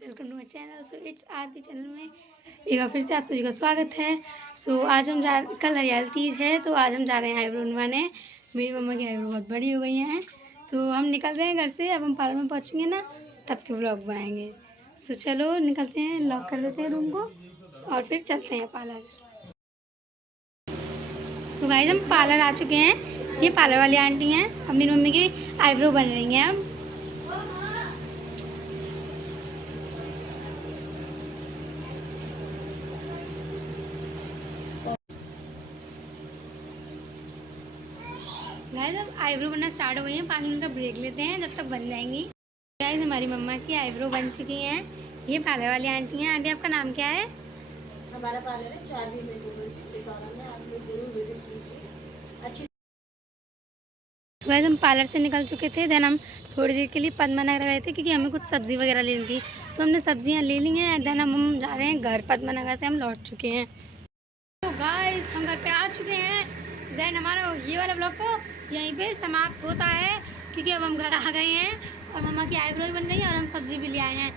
Welcome to my channel. So it's Aarti channel में एक बार फिर से आप सभी का स्वागत है। आज हम कल हरियाली तीज है, तो आज हम जा रहे हैं आईब्रो बनवाने। मेरी मम्मा की आईब्रो बहुत बड़ी हो गई हैं, तो हम निकल रहे हैं घर से। अब हम पार्लर में पहुँचेंगे ना, तब के व्लॉग बनाएंगे। चलो निकलते हैं, लॉक कर देते हैं रूम को और फिर चलते हैं पार्लर। तो गाइस हम पार्लर आ चुके हैं। ये पार्लर वाली आंटी हैं, अब मेरी मम्मी की आईब्रो बन रही हैं। अब गाइस अब आईब्रो बनना स्टार्ट हो गई है। 5 मिनट का ब्रेक लेते हैं, जब तक बन जाएंगी। गाइस हमारी मम्मा की आईब्रो बन चुकी हैं। ये पार्लर वाली आंटी हैं। आंटी आपका नाम क्या है? हमारा पार्लर है चार्ली में, आप लोग जरूर विजिट कीजिए। अच्छी। तो गाइस हम पार्लर से निकल चुके थे। देन हम थोड़ी देर के लिए पद्मनगर गए थे, क्योंकि हमें कुछ सब्ज़ी वगैरह लेनी थी। तो हमने सब्जियां ले ली हैं। देन हम जा रहे हैं घर। पद्मनगर से हम लौट चुके हैं। तो गाइस हम घर पे आ चुके हैं। देन हमारा ये वाला ब्लॉग तो यहीं पे समाप्त होता है, क्योंकि अब हम घर आ गए हैं और मम्मा की आईब्रो भी बन गई है और हम सब्ज़ी भी ले आए हैं।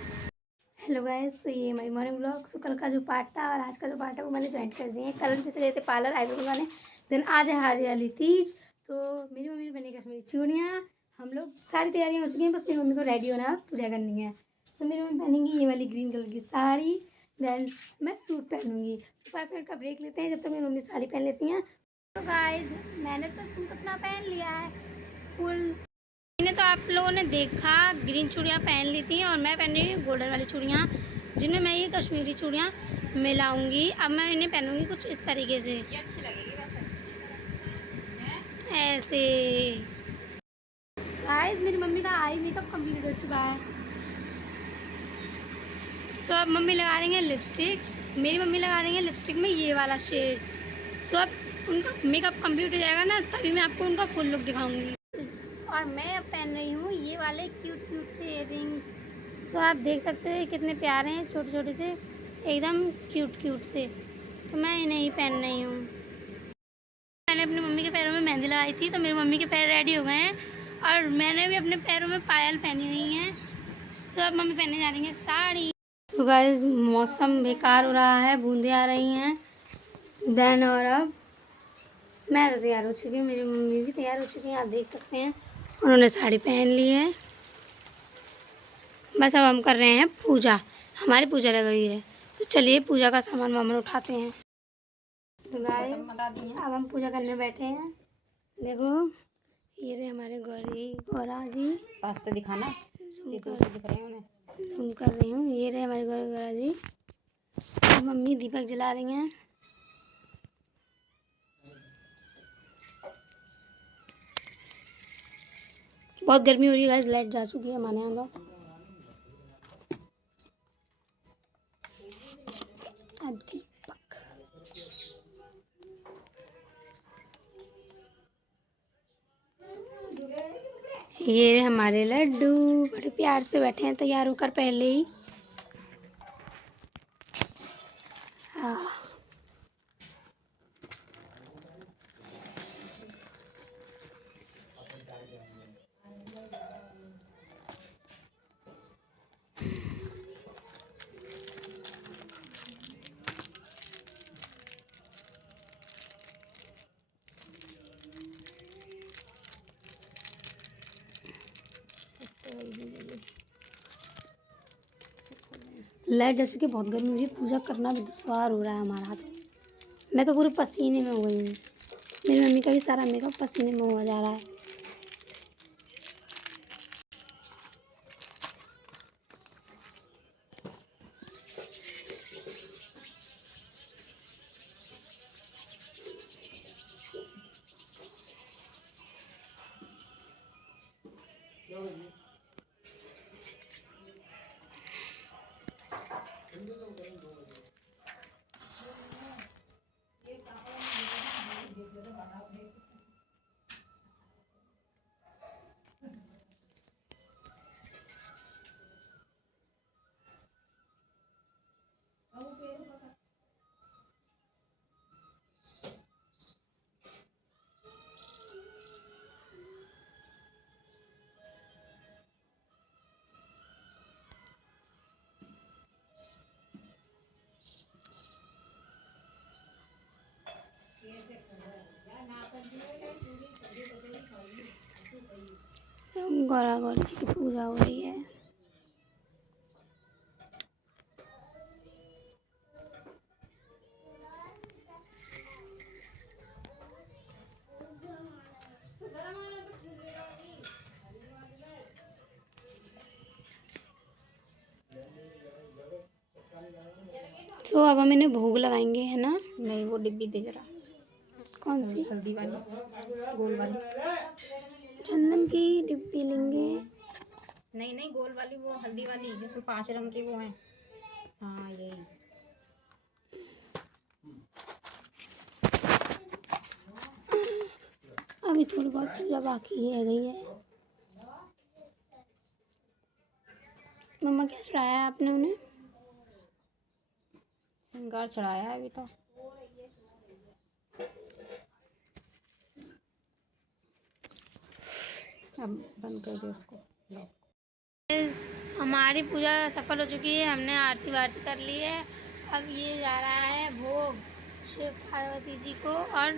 हेलो गाइस, तो ये हमारी मॉर्निंग ब्लॉग। सो कल का जो पार्ट था और आज का जो पार्ट है वो मैंने ज्वाइंट कर दिए हैं। कल हम जैसे गए थे पार्लर आईब्रो बनवाने, देन आज है हरियाली तीज। तो मेरी मम्मी ने बनी कश्मीरी चूड़ियाँ। हम लोग सारी तैयारियाँ हो चुकी हैं, बस मेरी मम्मी को रेडी होना है, पूजा करनी है। तो मेरी मम्मी पहनेंगी ये वाली ग्रीन कलर की साड़ी, देन मैं सूट पहनूंगी। 5 मिनट का ब्रेक लेते हैं, जब तक मेरी मम्मी साड़ी पहन लेती हैं। तो गाइस मैंने तो सूट अपना पहन लिया है फुल। मैंने तो आप लोगों ने देखा ग्रीन चूड़ियाँ पहन ली थी, और मैं पहन रही हूँ गोल्डन वाली चूड़ियाँ, जिनमें मैं ये कश्मीरी चूड़ियाँ मिलाऊंगी। अब मैं इन्हें पहनूंगी कुछ इस तरीके से, ये अच्छी लगेगी वैसे ऐसे। गाइस मेरी मम्मी का आई मेकअप कंप्लीट हो चुका है। सो अब मम्मी लगा रही हैं लिपस्टिक। मेरी मम्मी लगा रही हैं लिपस्टिक में ये वाला शेड। सो अब उनका मेकअप कंप्लीट हो जाएगा ना, तभी मैं आपको उनका फुल लुक दिखाऊंगी। और मैं अब पहन रही हूँ ये वाले क्यूट क्यूट से इयररिंग्स। तो आप देख सकते हो कितने प्यारे हैं, छोटे छोटे से, एकदम क्यूट क्यूट से। तो मैं इन्हें ही पहन रही हूँ। मैंने अपनी मम्मी के पैरों में मेहंदी लगाई थी, तो मेरी मम्मी के पैर रेडी हो गए हैं, और मैंने भी अपने पैरों में पायल पहनी हुई हैं। तो अब मम्मी पहनने जा रही हैं साड़ी। तो गाइस मौसम बेकार हो रहा है, बूंदें आ रही हैं। देन और अब मैं तो तैयार हो चुकी हूँ, मेरी मम्मी भी तैयार हो चुकी हैं, आप देख सकते हैं। उन्होंने साड़ी पहन ली है। बस अब हम कर रहे हैं पूजा। हमारी पूजा लग गई है, तो चलिए पूजा का सामान वामान उठाते हैं। तो गाइस अब हम पूजा करने बैठे हैं। देखो ये रहे हमारे गौरा जी। पास से दिखाना, दिख रहे हैं उन्हें, जूम कर रही हूँ। ये रहे हमारे गौरा जी। मम्मी दीपक जला रही हैं। बहुत गर्मी हो रही है गाइस, लाइट जा चुकी है हमारे यहाँ तो। दीपक ये हमारे लड्डू बड़े प्यार से बैठे हैं तैयार होकर पहले ही। लाइट जैसे कि बहुत गर्मी हो रही है, पूजा करना भी दुश्वार हो रहा है हमारा। तो मैं तो पूरे पसीने में हो गई हूँ। मेरी मम्मी का भी सारा मेकअप पसीने में हुआ जा रहा है। गौरा गौरी जी की पूजा हो रही है। तो अब हम इन्हें भोग लगाएंगे, है ना? नहीं, वो डिब्बी दे जरा, कौन सी? हल्दी वाली, गोल वाली। चंदन की डिब्बी लेंगे। नहीं नहीं, गोल वाली, वो हल्दी वाली जिसमें 5 रंग के वो हैं। हाँ यही। अभी थोड़ी बहुत पूजा बाकी रह गई है। मम्मा क्या चढ़ाया है आपने उन्हें? श्रृंगार चढ़ाया है अभी तो। अब बंद कर दो उसको। हमारी पूजा सफल हो चुकी है, हमने आरती वारती कर ली है। अब ये जा रहा है भोग शिव पार्वती जी को और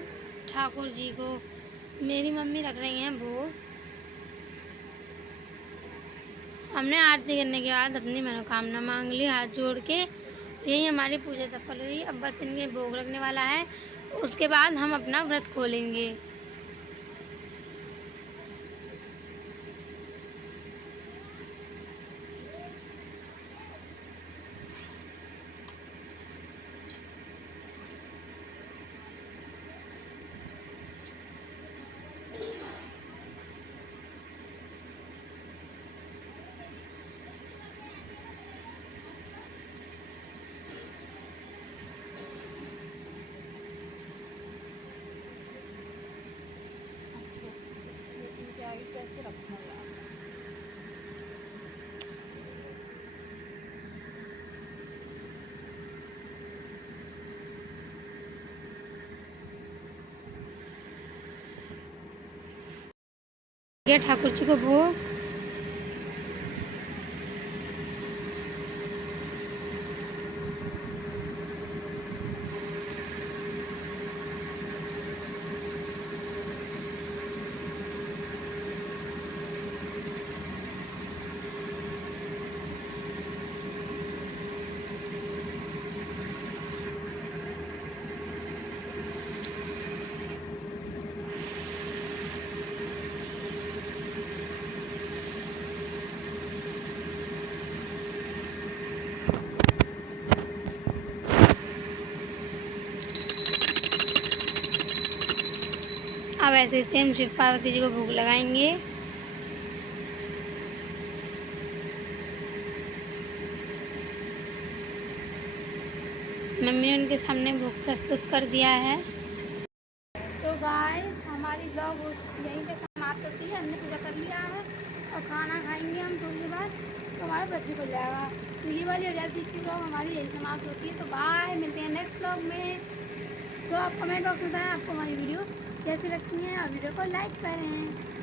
ठाकुर जी को। मेरी मम्मी रख रही हैं भोग। हमने आरती करने के बाद अपनी मनोकामना मांग ली हाथ जोड़ के। यही हमारी पूजा सफल हुई। अब बस इनके भोग लगने वाला है, उसके बाद हम अपना व्रत खोलेंगे। आगे कैसे रखना है? ये ठाकुर जी को भोग। अब ऐसे सेम शिव पार्वती जी को भोग लगाएंगे। मम्मी ने उनके सामने भोग प्रस्तुत कर दिया है। तो गाइस हमारी ब्लॉग यहीं पे समाप्त होती है। हमने पूजा कर लिया है और खाना खाएंगे हम थोड़ी देर बाद, तो हमारा व्रत भी खुल जाएगा। तो ये वाली आज़ादी की ब्लॉग हमारी यही समाप्त होती है। तो बाय, मिलते हैं नेक्स्ट ब्लॉग में। तो आप कमेंट बॉक्स में बताएं आपको हमारी वीडियो कैसी लगती है और वीडियो को लाइक करें।